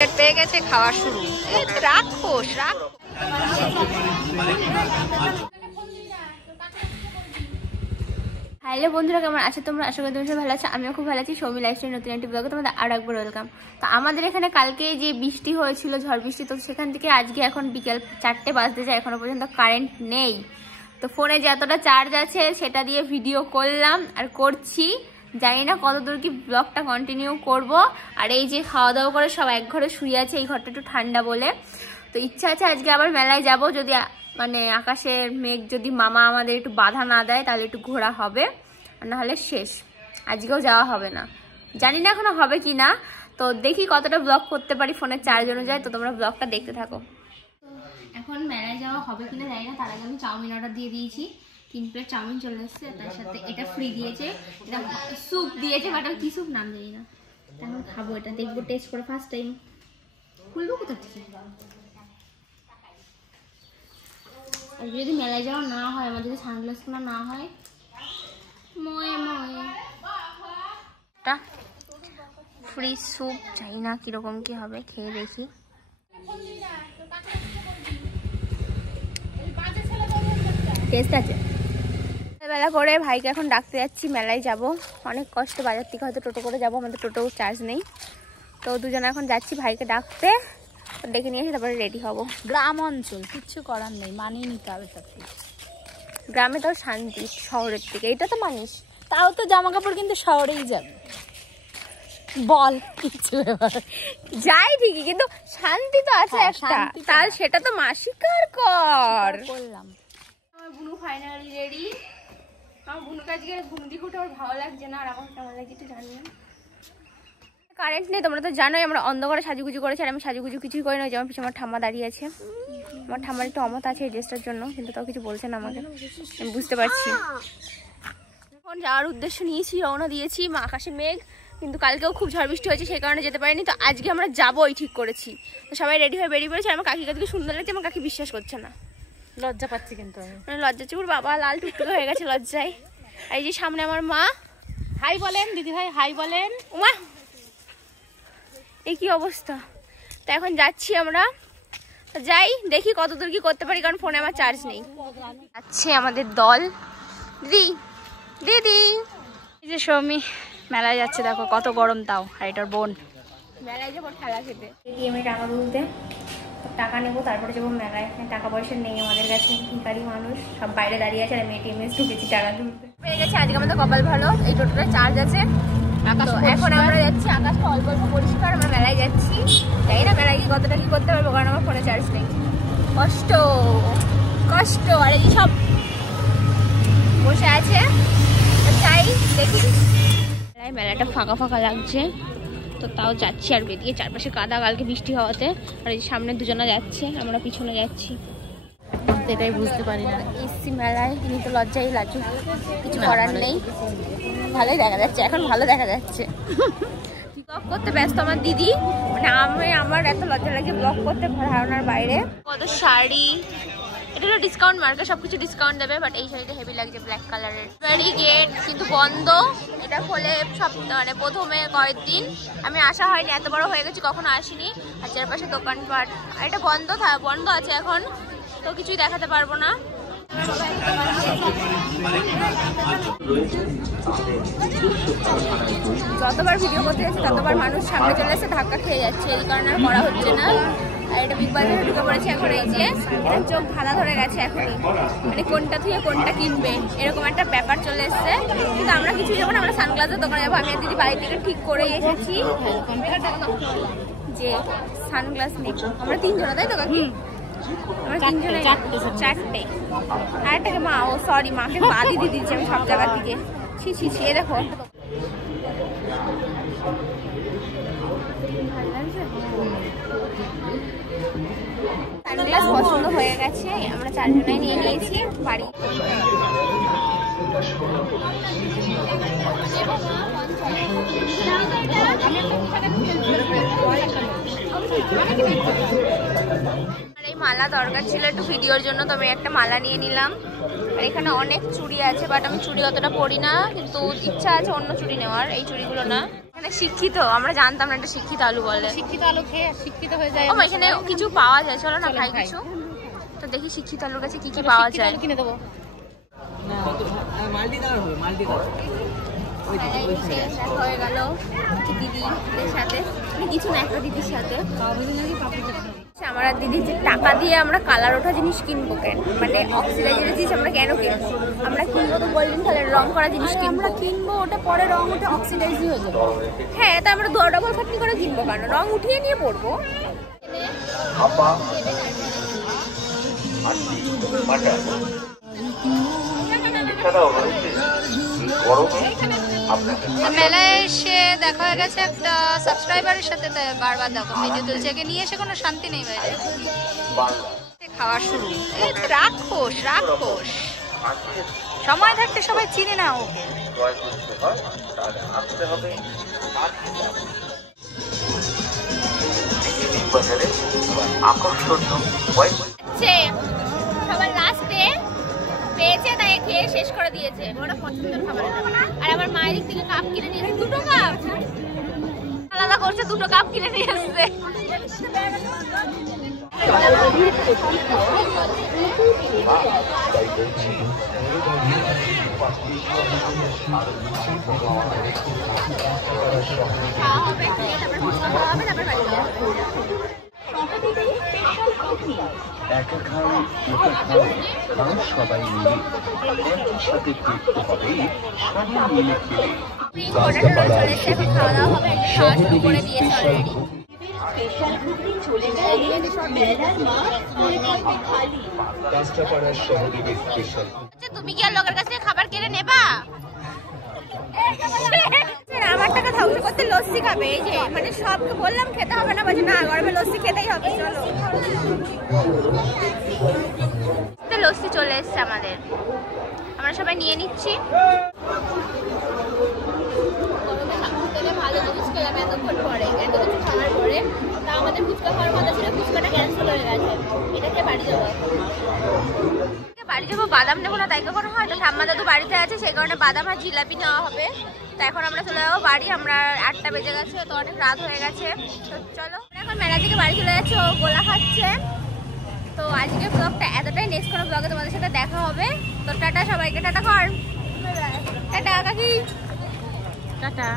পেয়ে গেছে, খাওয়া শুরু। রাক্ষস রাক্ষস। হ্যালো বন্ধুরা, কেমন আছো তোমরা? আশা করি তোমরা ভালো আছো। আমিও খুব ভালো আছি। সৌমি লাইফস্টাইল নতুন একটি ব্লগে তোমাদের আরো একবার ওয়েলকাম। তো আমাদের এখানে কালকে যে বৃষ্টি হয়েছিল, ঝড় বৃষ্টি, তো সেখান থেকে আজকে এখন বিকেল 4টে বাজতে যায়, এখনো পর্যন্ত কারেন্ট নেই। তো ফোনে যতটা চার্জ আছে সেটা দিয়ে ভিডিও করলাম আর করছি। জানি না কতদূর কি ব্লগটা কন্টিনিউ করব। আর এই যে খাওয়া দাওয়া করে সব এক ঘরে শুয়ে আছে, এই ঘরটা একটু ঠান্ডা বলে। তো ইচ্ছা আছে আজকে আবার মেলায় যাব, যদি মানে আকাশের মেঘ যদি মামা আমাদের একটু বাধা না দেয় তাহলে একটু ঘোরা হবে, আর নাহলে শেষ, আজকেও যাওয়া হবে না। জানি না এখনো হবে কি না, তো দেখি কতটা ব্লগ করতে পারি ফোনের চার্জ অনুযায়ী। তো তোমরা ব্লগটা দেখতে থাকো। এখন মেলায় যাওয়া হবে কিনা জানি না, তার আগে আমি চাউমিন অর্ডার দিয়ে দিয়েছি। 3 প্লেট চাউমিন চলে এসছে, তার সাথে এটা ফ্রি দিয়েছে, এটা স্যুপ দিয়েছে, বাট আমি কি স্যুপ নাম জানি না। এখন খাবো, এটা দেখবো টেস্ট করে ফার্স্ট টাইম। খুলবো কোথা থেকে? আর যদি মেলায় যাওয়া না হয়, আমার যদি সানগ্লাস কেনা না হয়, ময়ে ফ্রি স্যুপ, জানি না কিরকম কি হবে, খেয়ে দেখি। টেস্ট আছে। বেলা করে ভাইকে এখন ডাকতে যাচ্ছি, মেলায় যাব। অনেক কষ্ট, বাজার থেকে হয়তো টোটো করে যাবো, আমাদের টোটো চার্জ নেই। তো দুজনে এখন যাচ্ছি ভাইকে ডাকতে, ডেকে নিয়ে এসে তারপরে রেডি হব। গ্রাম অঞ্চল, কিচ্ছু করার নেই, মানিয়ে নিতে হবে সব কিছু। গ্রামে তো শান্তি শহরের থেকে, এটা তো মানিস। তাও তো জামা কাপড় কিন্তু শহরেই যাবে, বল কিছু যাই ঠিকই, কিন্তু শান্তি তো আছে একটা, তার সেটা তো মা স্বীকার কর। করলাম। আমার বুনু ফাইনালি রেডি। আমার বুনুকে আজকে ঘুম দিয়ে উঠে আমার ভালো লাগছে না, আর আমার কেমন লাগছে একটু জানি না। কারেন্ট নেই, তোমরা তো জানোই আমরা অন্ধকারে সাজুগুজু করেছি, আর আমি সাজুগুজু কিছুই করি না। যেমন পিছনে আমার ঠাম্মা দাঁড়িয়ে আছে, আমার ঠাম্মার একটু অমত আছে এই ড্রেসটার জন্য, কিন্তু তাও কিছু বলছে না আমাকে, আমি বুঝতে পারছি। এখন যাওয়ার উদ্দেশ্য নিয়েছি, রওনা দিয়েছি। আকাশে মেঘ, কিন্তু কালকেও খুব ঝড় বৃষ্টি হয়েছে, সেই কারণে যেতে পারিনি। তো আজকে আমরা যাবোই ঠিক করেছি। তো সবাই রেডি হয়ে বেরিয়ে পড়েছে। আমার কাকি কাছে সুন্দর লাগছে, আমার কাকি বিশ্বাস করছে না, লজ্জা পাচ্ছি কিন্তু মানে লজ্জা চুর বাবা লাল টুকটুকে হয়ে গেছে লজ্জায়। আর এই যে সামনে আমার মা, হাই বলেন দিদি ভাই, হাই বলেন। উমা, এই কি অবস্থা। তো এখন যাচ্ছি আমরা, যাই দেখি কতদূর কি করতে পারি, কারণ ফোনে আমার চার্জ নেই। যাচ্ছে আমাদের দল। দিদি দিদি, এই যে সৌমি মেলায় যাচ্ছে, দেখো কত গরম, তাও আর এটার বোন। মেলায় যাবো খেলা খেতে, এটিএমে টাকা তুলতে, টাকা নেবো, তারপরে যাবো মেলায়। টাকা পয়সা নেই আমাদের কাছে, ভিখারি মানুষ, সব বাইরে দাঁড়িয়ে আছে, আর আমি এটিএমে ঢুকেছি টাকা তুলতে। পেয়ে গেছে আজকে আমাদের কপাল ভালো, এই টোটোটা চার্জ আছে। এখন আমরা যাচ্ছি, আকাশটা অল্প অল্প পরিষ্কার, আমরা মেলায় যাচ্ছি। জানি না মেলায় গিয়ে কতটা কি করতে পারবো, কারণ আমার ফোনে চার্জ নেই। কষ্ট কষ্ট। আর এই সব বসে আছে, চাই দেখি। মেলাটা ফাঁকা ফাঁকা লাগছে, তো তাও যাচ্ছি। আর বেরিয়ে চারপাশে কাদা, কালকে বৃষ্টি হওয়াতে। আর এই সামনে দুজনা যাচ্ছে, আমরা পিছনে যাচ্ছি। এটাই বুঝতে পারি না, এসছি মেলায়, কিন্তু তো লজ্জাই লাজু, কিছু করার নেই। ভালোই দেখা যাচ্ছে, এখন ভালো দেখা যাচ্ছে। ব্লগ করতে ব্যস্ত আমার দিদি, মানে আমার এত লজ্জা লাগে ব্লগ করতে ধারণার বাইরে। কত শাড়ি, এটা হলো ডিসকাউন্ট মার্কেট, সবকিছু ডিসকাউন্ট দেবে, বাট এই শাড়িটা হেভি লাগছে ব্ল্যাক কালারের। ভেরি গেট কিন্তু বন্ধ, এটা খোলে সব মানে প্রথমে কয়েকদিন। আমি আসা হয়নি, এত বড় হয়ে গেছি কখনো আসিনি। আর চারপাশে দোকানপাট, আর এটা বন্ধ বন্ধ আছে এখন, তো কিছুই দেখাতে পারবো না। যতবার ভিডিও করতে যাচ্ছে ততবার মানুষ সামনে চলে আসছে, ধাক্কা খেয়ে যাচ্ছে, এই কারণে আর করা হচ্ছে না। আর এটা বিগ বাজারে ঢুকে পড়েছে এখন। এই যে এটা চোখ ধাঁধা ধরে গেছে এখনই, মানে কোনটা থেকে কোনটা কিনবে এরকম একটা ব্যাপার চলে এসছে। কিন্তু আমরা কিছু যাবো না, আমরা সানগ্লাসের দোকানে যাবো। আমি আর দিদি বাড়ির থেকে ঠিক করেই এসেছি যে সানগ্লাস নেব। আমরা 3 জন, তাই তো কাকি? আমরা 3 জনে 4টে। আর একটাকে মা, ও সরি, মাকে বাদই দিয়ে দিচ্ছি আমি সব জায়গা থেকে। ছি ছি ছি, দেখো সানগ্লাস পছন্দ হয়ে গেছে, আমরা 4 জনাই নিয়ে নিয়েছি বাড়ি। এই মালা দরকার ছিল একটু ভিডিওর জন্য, তো আমি একটা মালা নিয়ে নিলাম। আর এখানে অনেক চুড়ি আছে, বাট আমি চুড়ি অতটা পরি না, কিন্তু ইচ্ছা আছে অন্য চুড়ি নেওয়ার, এই চুড়িগুলো না। এখানে শিক্ষিত, আমরা জানতাম না এটা শিক্ষিত আলু বলে। শিক্ষিত আলু খেয়ে শিক্ষিত হয়ে যায়। এখানে কিছু পাওয়া যায়, চলো না খাই কিছু। তো দেখি শিক্ষিত আলুর কাছে কি কি পাওয়া যায়। কিনে দেবো। হয়ে গেল দিদিদের সাথে, কিছু না একটা দিদির সাথে। আমার আর দিদির যে টাকা দিয়ে আমরা কালার ওঠা জিনিস কিনবো কেন, মানে অক্সিডাইজারের জিনিস আমরা কেন কিনবো? আমরা কিনবো তো গোল্ডেন কালার রং করা জিনিস আমরা কিনবো, ওটা পরে রং ওটা অক্সিডাইজ হয়ে যাবে। হ্যাঁ, তা আমরা ডবল খাটনি করে কিনবো কেন? রং উঠিয়ে নিয়ে পড়বো। মেলায় এসে দেখা হয়ে গেছে একটা সাবস্ক্রাইবারের সাথে, বারবার দেখো ভিডিও তুলছে, একে নিয়ে এসে কোনো শান্তি নেই বাইরে। খাওয়া শুরু, রাক্ষস রাক্ষস, সময় থাকতে সবাই চিনে না ওকে। সবার লাস্টে পেয়েছে, তাই খেয়ে শেষ করে দিয়েছে। ওরা পছন্দের খাবার। আর আমার মায়ের দিক থেকে কাপ কিনে নিয়েছে, 2টো কাপ আলাদা করছে, 2টো কাপ কিনে নিয়ে এসছে। একা খাও, একা খাও, খাও সবাই মিলে, একই সাথে দেখতে হবে সবাই মিলে খেলে। খাওয়া দাওয়া হবে, খাওয়া শুরু করে দিয়েছে অলরেডি। তুমি কি আর লোকের কাছে খাবার কিনে নেবা? আমার টাকা ধ্বংস করতে লস্যি খাবে। এই যে মানে সবকে বললাম খেতে হবে না, বলছে না গরমে লস্যি খেতেই হবে। চলো, লস্যি চলে এসছে আমাদের, আমরা সবাই নিয়ে নিচ্ছি। ভালো জিনিস খেলাম এতক্ষণ পরে, এত কিছু খাওয়ার পরে। তা আমাদের ফুচকা খাওয়ার কথা ছিল, ফুচকাটা ক্যান্সেল হয়ে গেছে। এটাকে বাড়ি যাবো, বাদাম নেবো না তাই কখনো হয়। তো ঠাম্মা দাদু বাড়িতে আছে, সেই কারণে বাদাম আর জিলাপি নেওয়া হবে। তো এখন আমরা চলে যাবো বাড়ি, আমরা 8টা বেজে গেছে, তো অনেক রাত হয়ে গেছে। তো চলো, এখন মেলা থেকে বাড়ি চলে যাচ্ছে, ও গোলা খাচ্ছে। তো আজকে ব্লগটা এতটাই, নেক্সট কোনো ব্লগে তোমাদের সাথে দেখা হবে। তো টাটা সবাইকে, টাটা কর, টাটা কাকি, টাটা।